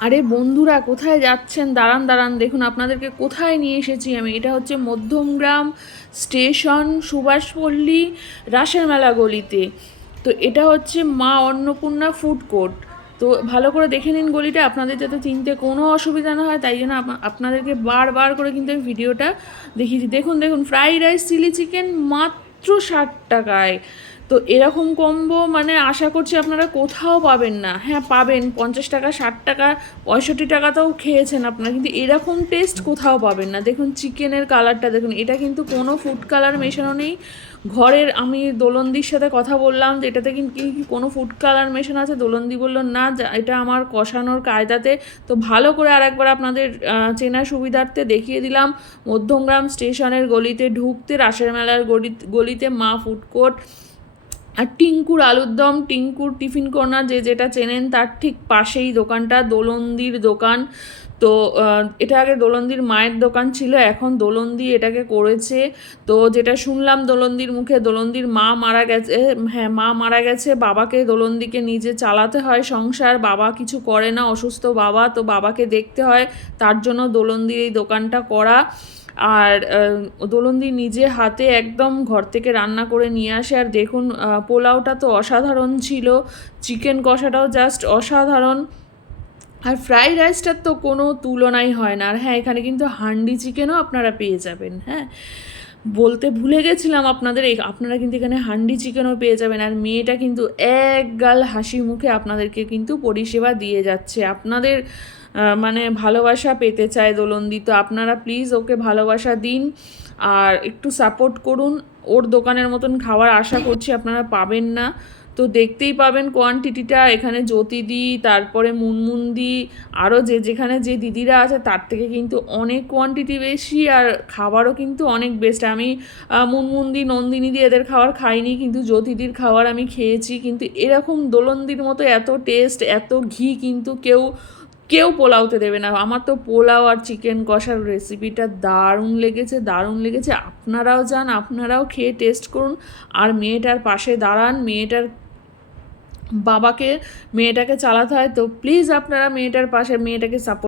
আরে বন্ধুরা, কোথায় যাচ্ছেন? দাঁড়ান দাঁড়ান, দেখুন, আপনাদেরকে কোথায় নিয়ে এসেছি আমি। এটা হচ্ছে মধ্যমগ্রাম স্টেশন সুভাষপল্লী রাসের মেলা গলিতে। তো এটা হচ্ছে মা অন্নপূর্ণা ফুড কোর্ট। তো ভালো করে দেখে নিন গলিটা, আপনাদের যাতে চিনতে কোনো অসুবিধা না হয়, তাই জন্য আপনা- আপনাদেরকে বারবার করে কিন্তু আমি ভিডিওটা দেখিয়েছি। দেখুন দেখুন, ফ্রাইড রাইস, চিলি চিকেন মাত্র ষাট টাকায়। তো এরকম কম্বো মানে আশা করছি আপনারা কোথাও পাবেন না। হ্যাঁ পাবেন, পঞ্চাশ টাকা, ষাট টাকা, পঁয়ষট্টি টাকাতেও খেয়েছেন আপনারা, কিন্তু এরকম টেস্ট কোথাও পাবেন না। দেখুন, চিকেনের কালারটা দেখুন, এটা কিন্তু কোনো ফুড কালার মেশানো নেই। ঘরের আমি দোলন্দির সাথে কথা বললাম যে, এটাতে কিন্তু কোনো ফুড কালার মেশানো আছে? দোলন্দি বলল, না এটা আমার কষানোর কায়দাতে। তো ভালো করে আর একবার আপনাদের চেনা সুবিধার্থে দেখিয়ে দিলাম। মধ্যমগ্রাম স্টেশনের গলিতে ঢুকতে রাসের মেলার গলি গলিতে মা ফুড কোর্ট আর টিঙ্কুর আলুর দম, টিঙ্কুর টিফিন কর্নার, যে যেটা চেনেন, তার ঠিক পাশেই দোকানটা, দোলন্দির দোকান। তো এটা আগে দোলন্দির মায়ের দোকান ছিল, এখন দোলন্দি এটাকে করেছে। তো, যেটা শুনলাম দোলন্দির মুখে, দোলন্দির মা মারা গেছে হ্যাঁ মা মারা গেছে, বাবাকে দোলন্দিকে নিজে চালাতে হয় সংসার, বাবা কিছু করে না, অসুস্থ বাবা, তো বাবাকে দেখতে হয়, তার জন্য দোলন্দির এই দোকানটা করা। আর দোলন্দি নিজে হাতে একদম ঘর থেকে রান্না করে নিয়ে আসে। আর দেখুন পোলাওটা তো অসাধারণ ছিল। চিকেন কষাটাও জাস্ট অসাধারণ। আর ফ্রাইড রাইসটার তো কোনো তুলনাই হয় না। আর হ্যাঁ এখানে কিন্তু হান্ডি চিকেনও আপনারা পেয়ে যাবেন। হ্যাঁ? বলতে ভুলে গেছিলাম আপনাদের আপনারা কিন্তু এখানে হান্ডি চিকেনও পেয়ে যাবেন, আর মেয়েটা কিন্তু এক গাল হাসি মুখে আপনাদেরকে কিন্তু পরিষেবা দিয়ে যাচ্ছে। আপনাদের মানে ভালোবাসা পেতে চায় দোলন্দি তো আপনারা প্লিজ ওকে ভালোবাসা দিন, আর একটু সাপোর্ট করুন। ওর দোকানের মতন খাওয়ার আশা করছি আপনারা পাবেন না। তো দেখতেই পাবেন কোয়ান্টিটিটা এখানে জ্যোতিদি তারপরে মুনমুনদি আরও যে যেখানে যে দিদিরা আছে, তার থেকে কিন্তু অনেক কোয়ান্টিটি বেশি আর খাবারও কিন্তু অনেক বেস্ট আমি মুনমুনদি নন্দিনীদি এদের খাবার খাইনি, কিন্তু জ্যোতিদির খাবার আমি খেয়েছি। কিন্তু এরকম দোলন্দির মতো এত টেস্ট এত ঘি কিন্তু কেউ কেউ পোলাওতে দেবে না। আমার তো পোলাও আর চিকেন কষার রেসিপিটা দারুণ লেগেছে দারুণ লেগেছে। আপনারাও যান, আপনারাও খেয়ে টেস্ট করুন। আর মেয়েটার পাশে দাঁড়ান, মেয়েটার বাবাকে মেয়েটাকে চালাতে হয় তো প্লিজ আপনারা মেয়েটার পাশে মেয়েটাকে সাপোর্ট